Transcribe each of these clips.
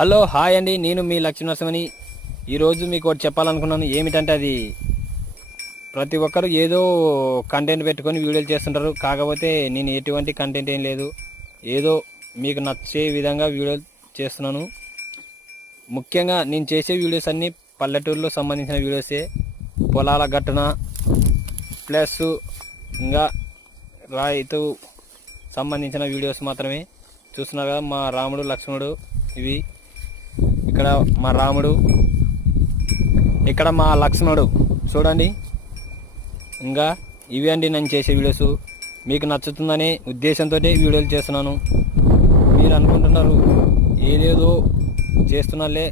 Hello hi అండి, నేను మీ లక్ష్మీనరసింహని. ఈరోజు మీకు ఒకటి చెప్పాలనుకున్నాను. ఏమిటంటే అది ప్రతి ఒక్కరు ఏదో కంటెంట్ పెట్టుకొని వీడియోలు చేస్తుంటారు. కాకపోతే నేను ఎటువంటి కంటెంట్ ఏం లేదు, ఏదో మీకు నచ్చే విధంగా వీడియోలు చేస్తున్నాను. ముఖ్యంగా నేను చేసే వీడియోస్ అన్నీ పల్లెటూరులో సంబంధించిన వీడియోసే. పొలాల గట్టున ప్లస్ ఇంకా రైతు సంబంధించిన వీడియోస్ మాత్రమే చూస్తున్నారు కదా. మా రాముడు లక్ష్మణుడు ఇవి, ఇక్కడ మా రాముడు, ఇక్కడ మా లక్ష్మణుడు చూడండి. ఇంకా ఇవి అండి నేను చేసే వీడియోస్. మీకు నచ్చుతుందనే ఉద్దేశంతో వీడియోలు చేస్తున్నాను. మీరు అనుకుంటున్నారు ఏదేదో చేస్తున్నాలే,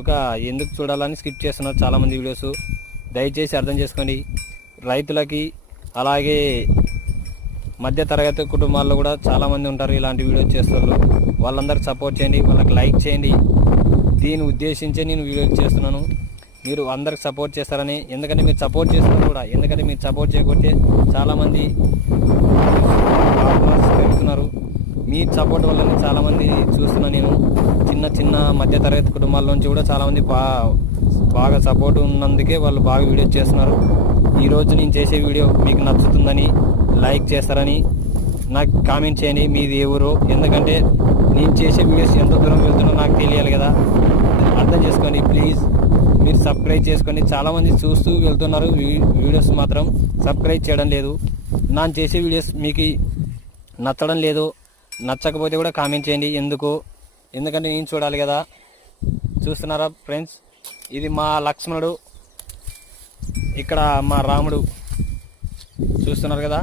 ఒక ఎందుకు చూడాలని స్కిప్ చేస్తున్నారు చాలామంది వీడియోస్. దయచేసి అర్థం చేసుకోండి. రైతులకి అలాగే మధ్య తరగతి కుటుంబాల్లో కూడా చాలామంది ఉంటారు ఇలాంటి వీడియోస్ చేస్తారు. వాళ్ళందరికీ సపోర్ట్ చేయండి, వాళ్ళకి లైక్ చేయండి. దీన్ని ఉద్దేశించే నేను వీడియోలు చేస్తున్నాను. మీరు అందరికి సపోర్ట్ చేస్తారని, ఎందుకంటే మీరు సపోర్ట్ చేస్తున్నారు కూడా. ఎందుకంటే మీరు సపోర్ట్ చేయకపోతే చాలామంది పెడుతున్నారు. మీ సపోర్ట్ వల్లనే చాలామంది చూస్తున్నాను నేను. చిన్న చిన్న మధ్యతరగతి కుటుంబాల నుంచి కూడా చాలామంది బాగా సపోర్ట్ ఉన్నందుకే వాళ్ళు బాగా వీడియోస్ చేస్తున్నారు. ఈరోజు నేను చేసే వీడియో మీకు నచ్చుతుందని, లైక్ చేస్తారని నాకు కామెంట్ చేయండి మీది ఏ ఊరు. ఎందుకంటే నేను చేసే వీడియోస్ ఎంత దూరం వెళ్తున్నా నాకు తెలియాలి కదా. అర్థం చేసుకోండి ప్లీజ్. మీరు సబ్స్క్రైబ్ చేసుకోండి. చాలామంది చూస్తూ వెళ్తున్నారు, వీడియోస్ మాత్రం సబ్స్క్రైబ్ చేయడం లేదు. నేను చేసే వీడియోస్ మీకు నచ్చడం లేదు. నచ్చకపోతే కూడా కామెంట్ చేయండి. ఎందుకంటే నేను చూడాలి కదా. చూస్తున్నారా ఫ్రెండ్స్, ఇది మా లక్ష్మణుడు, ఇక్కడ మా రాముడు చూస్తున్నారు కదా.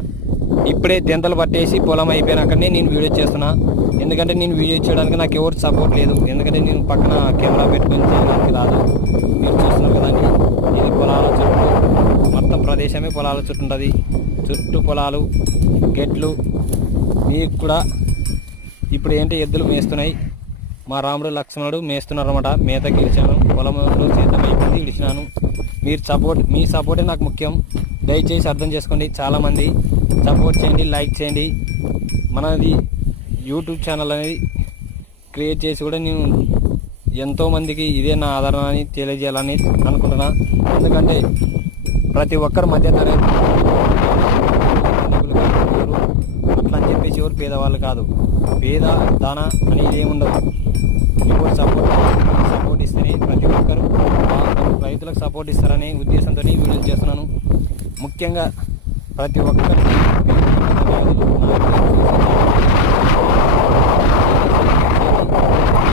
ఇప్పుడే దెంతలు పట్టేసి పొలం అయిపోయినాకనే నేను వీడియో చేస్తున్నా. ఎందుకంటే నేను వీడియో చేయడానికి నాకు ఎవరు సపోర్ట్ లేదు. ఎందుకంటే నేను పక్కన కెమెరా పెట్టుకొని చేయడానికి రాదు. మీరు చూస్తున్నారు కదండి, ఇది పొలాల చుట్టూ మొత్తం ప్రదేశమే పొలాల చుట్టూ ఉంటుంది. చుట్టూ పొలాలు, గెట్లు. మీకు కూడా ఇప్పుడు ఏంటి ఎద్దులు మేస్తున్నాయి. మా రాముడు లక్ష్మణుడు మేస్తున్నారు అన్నమాట. మేతకి గెలిచాను, పొలంలో చేతం అయిపోయింది, విడిచినాను. మీ సపోర్టే నాకు ముఖ్యం. దయచేసి అర్థం చేసుకోండి. చాలామంది సపోర్ట్ చేయండి, లైక్ చేయండి. మనది యూట్యూబ్ ఛానల్ అనేది క్రియేట్ చేసి కూడా నేను ఎంతోమందికి ఇదే నా ఆదరణ అని తెలియజేయాలని అనుకుంటున్నా. ఎందుకంటే ప్రతి ఒక్కరు మధ్య తరగతి అట్లా అని చెప్పేసి ఎవరు పేదవాళ్ళు కాదు. పేద దాన అనేది ఏముండదు. ఎవరు సపోర్ట్ ఇస్తేనే ప్రతి ఒక్కరు రైతులకు సపోర్ట్ ఇస్తారనే ఉద్దేశంతో వీడియోలు చేస్తున్నాను. ముఖ్యంగా ప్రతి ఒక్కరు